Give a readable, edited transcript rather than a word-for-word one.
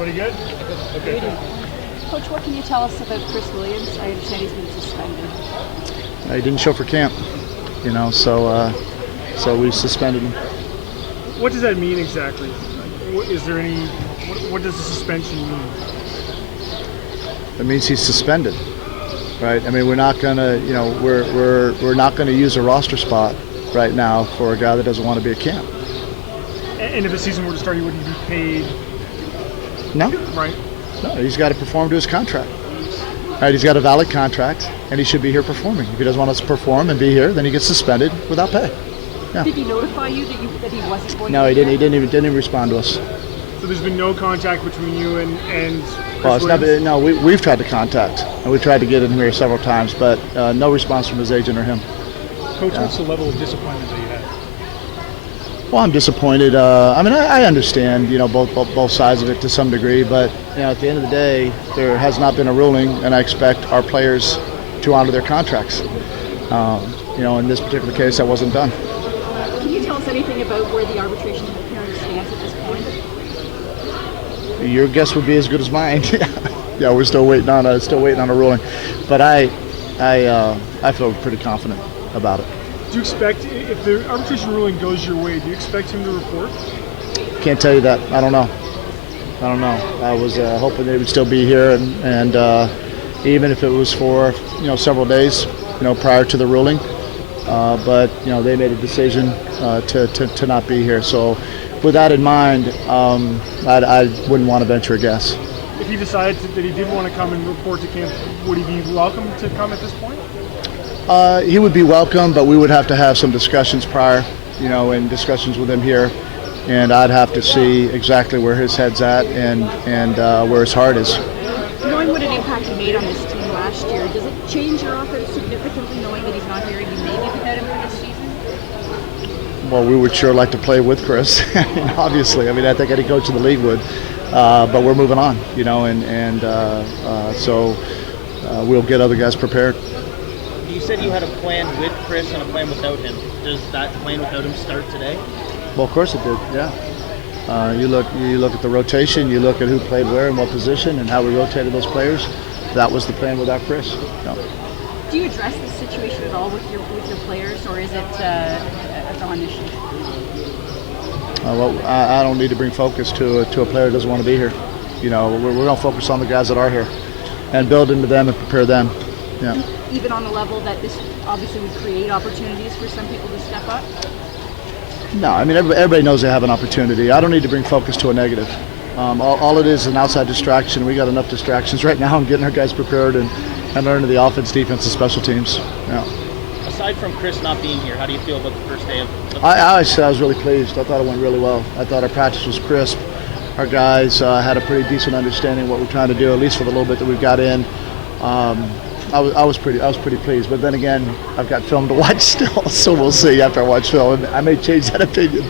Everybody good? Okay. Coach, what can you tell us about Chris Williams? I understand he's been suspended. He didn't show for camp, so we suspended him. What does that mean exactly? Is there any? What does the suspension mean? It means he's suspended, right? I mean, we're not gonna, we're not gonna use a roster spot right now for a guy that doesn't want to be at camp. And if the season were to start, he wouldn't be paid. No. Right. No, he's got to perform to his contract. Right, he's got a valid contract, and he should be here performing. If he doesn't want us to perform and be here, then he gets suspended without pay. Yeah. Did he notify you that he wasn't going? No, he didn't. He didn't even respond to us. So there's been no contact between you and Chris Well, it's not, Williams? no, we've tried to contact, and we've tried to get in here several times, but no response from his agent or him. Coach, what's the level of disappointment that you had? Well, I'm disappointed. I understand, both sides of it to some degree, but at the end of the day, there has not been a ruling, and I expect our players to honor their contracts. In this particular case, that wasn't done. Can you tell us anything about where the arbitration hearing stands at this point? Your guess would be as good as mine. Yeah, we're still waiting on a ruling, but I feel pretty confident about it. Do you expect, if the arbitration ruling goes your way, do you expect him to report? Can't tell you that. I don't know. I was hoping they would still be here, and even if it was for several days, prior to the ruling, but they made a decision to not be here. So, with that in mind, I wouldn't want to venture a guess. If he decided that he did want to come and report to camp, would he be welcome to come at this point? He would be welcome, but we would have to have some discussions prior, and discussions with him here, and I'd have to see exactly where his head's at and where his heart is. Knowing what an impact he made on this team last year, does it change your offense significantly knowing that he's not here and you may be without him for this season? Well, we would sure like to play with Chris, obviously. I think any coach in the league would, but we're moving on, so we'll get other guys prepared. You said you had a plan with Chris and a plan without him. Does that plan without him start today? Well, of course it did, yeah. You look at the rotation, you look at who played where and what position and how we rotated those players. That was the plan without Chris. No. Do you address this situation at all with your players, or is it a non-issue? Well, I don't need to bring focus to a player that doesn't want to be here. We're going to focus on the guys that are here and build into them and prepare them. Yeah. Even on the level that this obviously would create opportunities for some people to step up? No, everybody knows they have an opportunity. I don't need to bring focus to a negative. All it is an outside distraction. We got enough distractions right now in getting our guys prepared and learning the offense, defense, and special teams. Yeah. Aside from Chris not being here, how do you feel about the first day of I was really pleased. I thought it went really well. I thought our practice was crisp. Our guys had a pretty decent understanding of what we're trying to do, at least for the little bit that we've got in. I was pretty pleased, but then again, I've got film to watch still, so we'll see after I watch film. I may change that opinion.